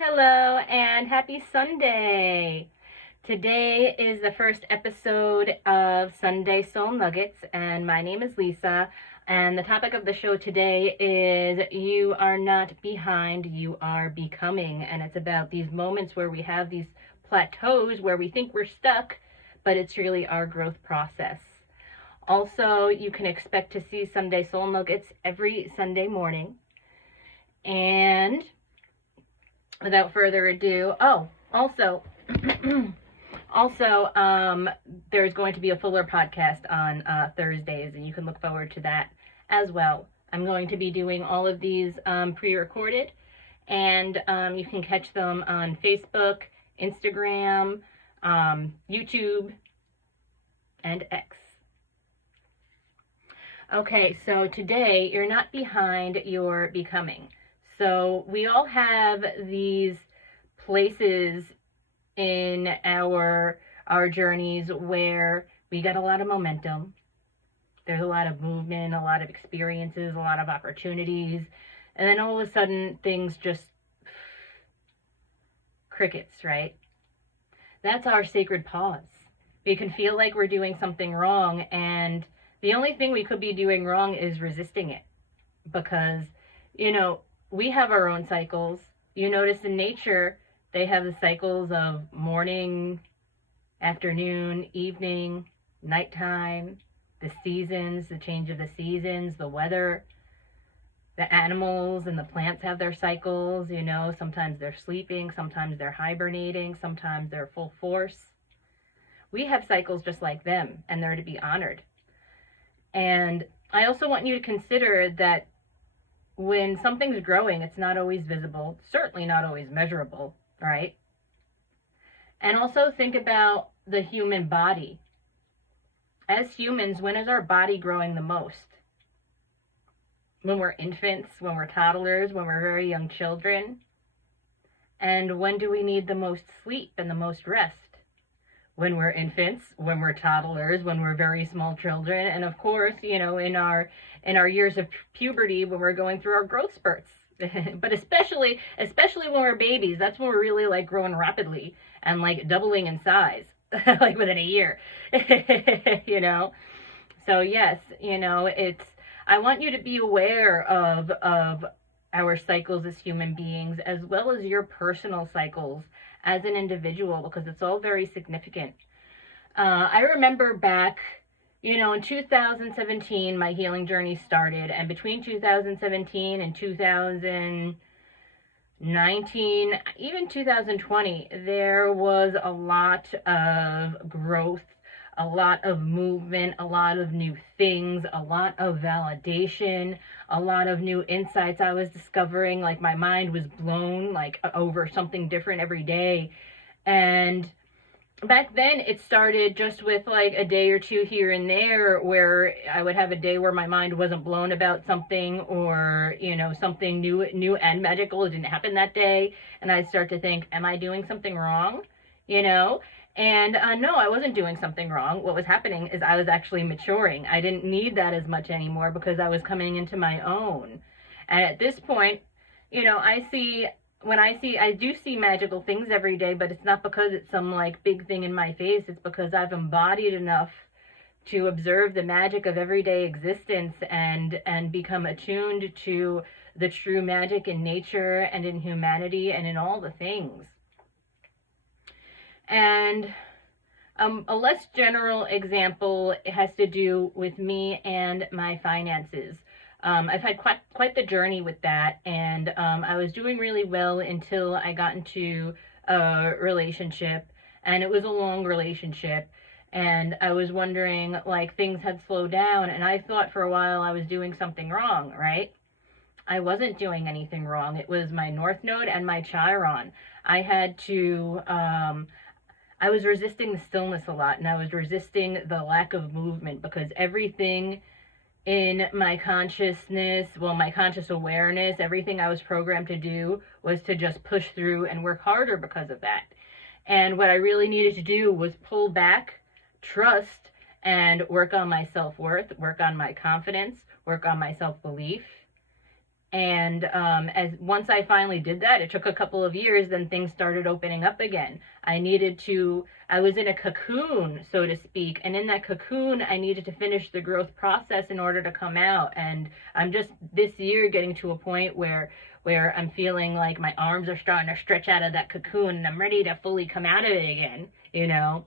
Hello and happy Sunday. Today is the first episode of Sunday Soul Nuggets, and my name is Lisa. And the topic of the show today is you are not behind, you are becoming. And it's about these moments where we have these plateaus where we think we're stuck, but it's really our growth process. Also, you can expect to see Sunday Soul Nuggets every Sunday morning. And without further ado, also, there's going to be a fuller podcast on Thursdays, and you can look forward to that as well. I'm going to be doing all of these pre-recorded, and you can catch them on Facebook, Instagram, YouTube, and X. Okay, so today, you're not behind, you're becoming. So we all have these places in our journeys where we get a lot of momentum. There's a lot of movement, a lot of experiences, a lot of opportunities. And then all of a sudden things just crickets, right? That's our sacred pause. We can feel like we're doing something wrong, and the only thing we could be doing wrong is resisting it. Because, we have our own cycles. You notice in nature, they have the cycles of morning, afternoon, evening, nighttime, the seasons, the change of the seasons, the weather. The animals and the plants have their cycles, sometimes they're sleeping, sometimes they're hibernating, sometimes they're full force. We have cycles just like them, and they're to be honored. And I also want you to consider that when something's growing, it's not always visible, certainly not always measurable, right? And also think about the human body. As humans, when is our body growing the most? When we're infants, when we're toddlers, when we're very young children? And when do we need the most sleep and the most rest? When we're infants, when we're toddlers, when we're very small children, and of course, in our years of puberty, when we're going through our growth spurts. But especially when we're babies, that's when we're really like growing rapidly and like doubling in size, like within a year. So yes, I want you to be aware of our cycles as human beings, as well as your personal cycles as an individual, because it's all very significant. I remember back, in 2017, my healing journey started, and between 2017 and 2019, even 2020, there was a lot of growth, a lot of movement, a lot of new things, a lot of validation, a lot of new insights I was discovering. Like my mind was blown like over something different every day. And back then it started just with like a day or two here and there where I would have a day where my mind wasn't blown about something, or something new and magical didn't happen that day, and I'd start to think, am I doing something wrong? And no, I wasn't doing something wrong. What was happening is I was actually maturing. I didn't need that as much anymore because I was coming into my own. And at this point, I do see magical things every day, but it's not because it's some like big thing in my face. It's because I've embodied enough to observe the magic of everyday existence and become attuned to the true magic in nature and in humanity and in all the things. And a less general example has to do with me and my finances. I've had quite the journey with that, and I was doing really well until I got into a relationship, and it was a long relationship, and I was wondering, like, things had slowed down, and I thought for a while I was doing something wrong, right? I wasn't doing anything wrong. It was my North Node and my Chiron. I had to, I was resisting the stillness a lot, and I was resisting the lack of movement, because everything in my consciousness, my conscious awareness, everything I was programmed to do was to just push through and work harder because of that. And what I really needed to do was pull back, trust, and work on my self-worth, work on my confidence, work on my self-belief, And as once I finally did that, it took a couple of years, then things started opening up again. I was in a cocoon, so to speak, and in that cocoon, I needed to finish the growth process in order to come out. And I'm just this year getting to a point where I'm feeling like my arms are starting to stretch out of that cocoon and I'm ready to fully come out of it again, you know?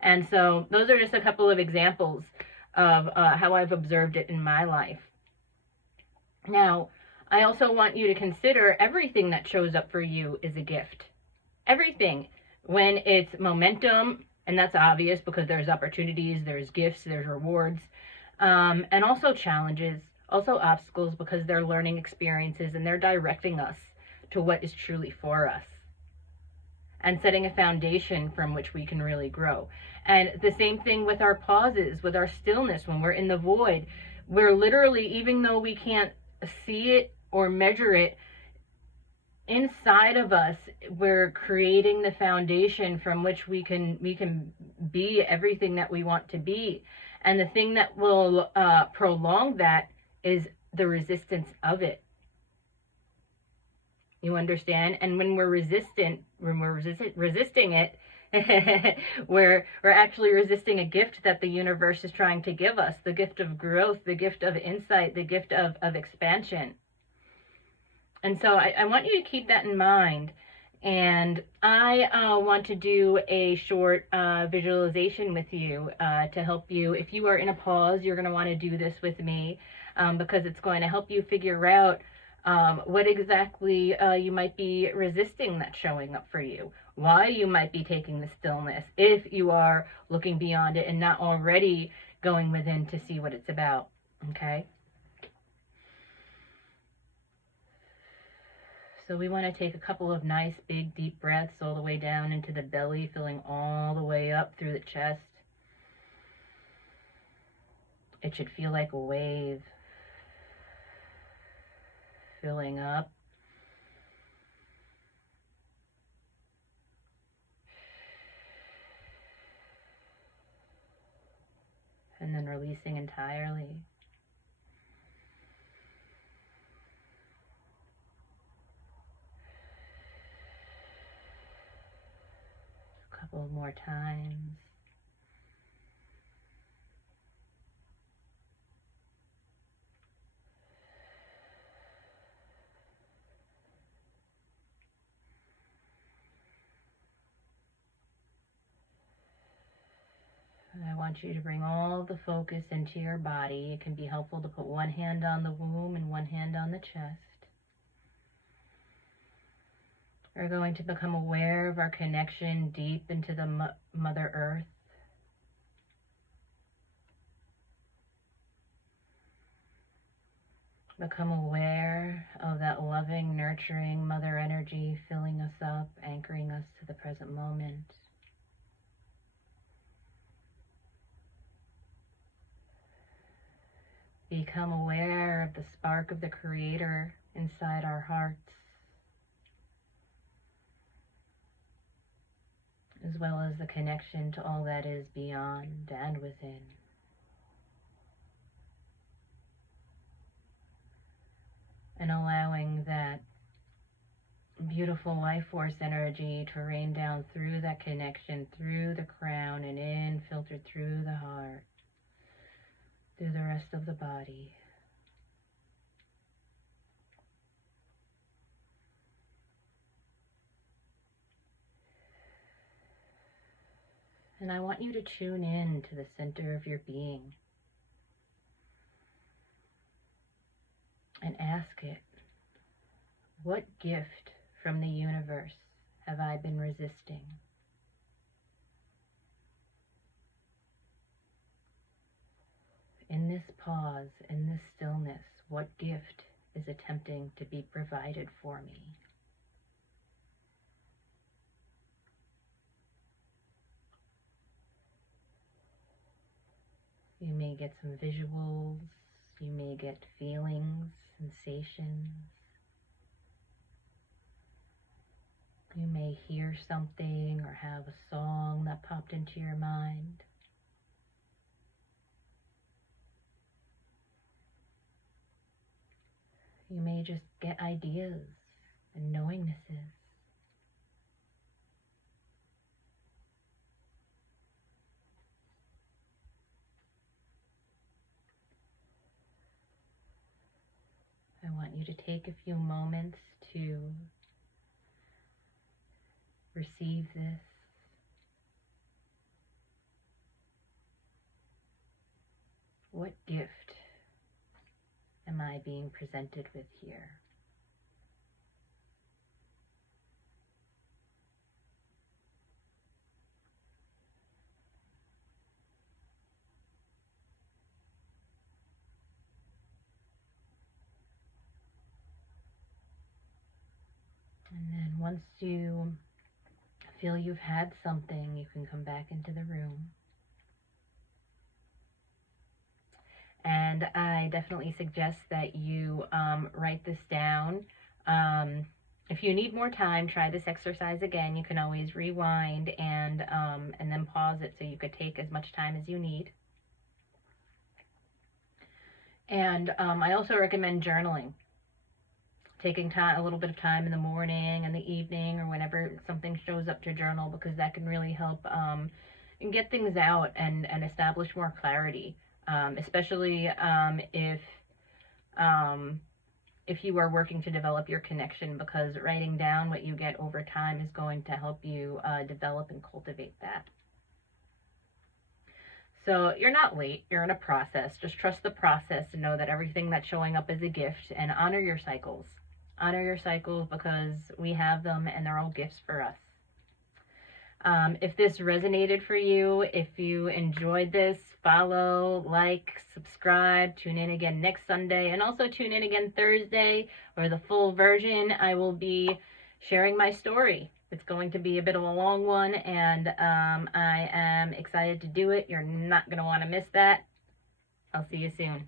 And so those are just a couple of examples of how I've observed it in my life. Now, I also want you to consider everything that shows up for you is a gift. Everything. When it's momentum, and that's obvious because there's opportunities, there's gifts, there's rewards, and also challenges, also obstacles, because they're learning experiences and they're directing us to what is truly for us and setting a foundation from which we can really grow. And the same thing with our pauses, with our stillness, when we're in the void. We're literally, even though we can't see it or measure it, inside of us, we're creating the foundation from which we can be everything that we want to be. And the thing that will prolong that is the resistance of it. You understand? And when we're resisting it, we're actually resisting a gift that the universe is trying to give us, the gift of growth, the gift of insight, the gift of expansion. And so I want you to keep that in mind. And I want to do a short visualization with you to help you. If you are in a pause, you're going to want to do this with me because it's going to help you figure out what exactly you might be resisting that's showing up for you, why you might be taking the stillness, if you are looking beyond it and not already going within to see what it's about, okay? So we want to take a couple of nice, big, deep breaths all the way down into the belly, filling all the way up through the chest. It should feel like a wave filling up. And then releasing entirely. A couple more times. And I want you to bring all the focus into your body. It can be helpful to put one hand on the womb and one hand on the chest. We're going to become aware of our connection deep into the Mother Earth. Become aware of that loving, nurturing Mother energy filling us up, anchoring us to the present moment. Become aware of the spark of the Creator inside our hearts, as well as the connection to all that is beyond and within. And allowing that beautiful life force energy to rain down through that connection, through the crown and in, filtered through the heart, through the rest of the body. And I want you to tune in to the center of your being and ask it, what gift from the universe have I been resisting? In this pause, in this stillness, what gift is attempting to be provided for me? You may get some visuals, you may get feelings, sensations. You may hear something or have a song that popped into your mind. You may just get ideas and knowingnesses. I want you to take a few moments to receive this. What gift am I being presented with here? And then once you feel you've had something, you can come back into the room. And I definitely suggest that you write this down. If you need more time, try this exercise again. You can always rewind and then pause it so you could take as much time as you need. And I also recommend journaling. Taking time, a little bit of time in the morning and the evening or whenever something shows up to journal, because that can really help and get things out and establish more clarity, especially if you are working to develop your connection, because writing down what you get over time is going to help you develop and cultivate that. So you're not late, you're in a process. Just trust the process and know that everything that's showing up is a gift, and honor your cycles. Honor your cycles because we have them and they're all gifts for us. If this resonated for you, if you enjoyed this, follow, like, subscribe, tune in again next Sunday, and also tune in again Thursday or the full version. I will be sharing my story. It's going to be a bit of a long one, and I am excited to do it. You're not going to want to miss that. I'll see you soon.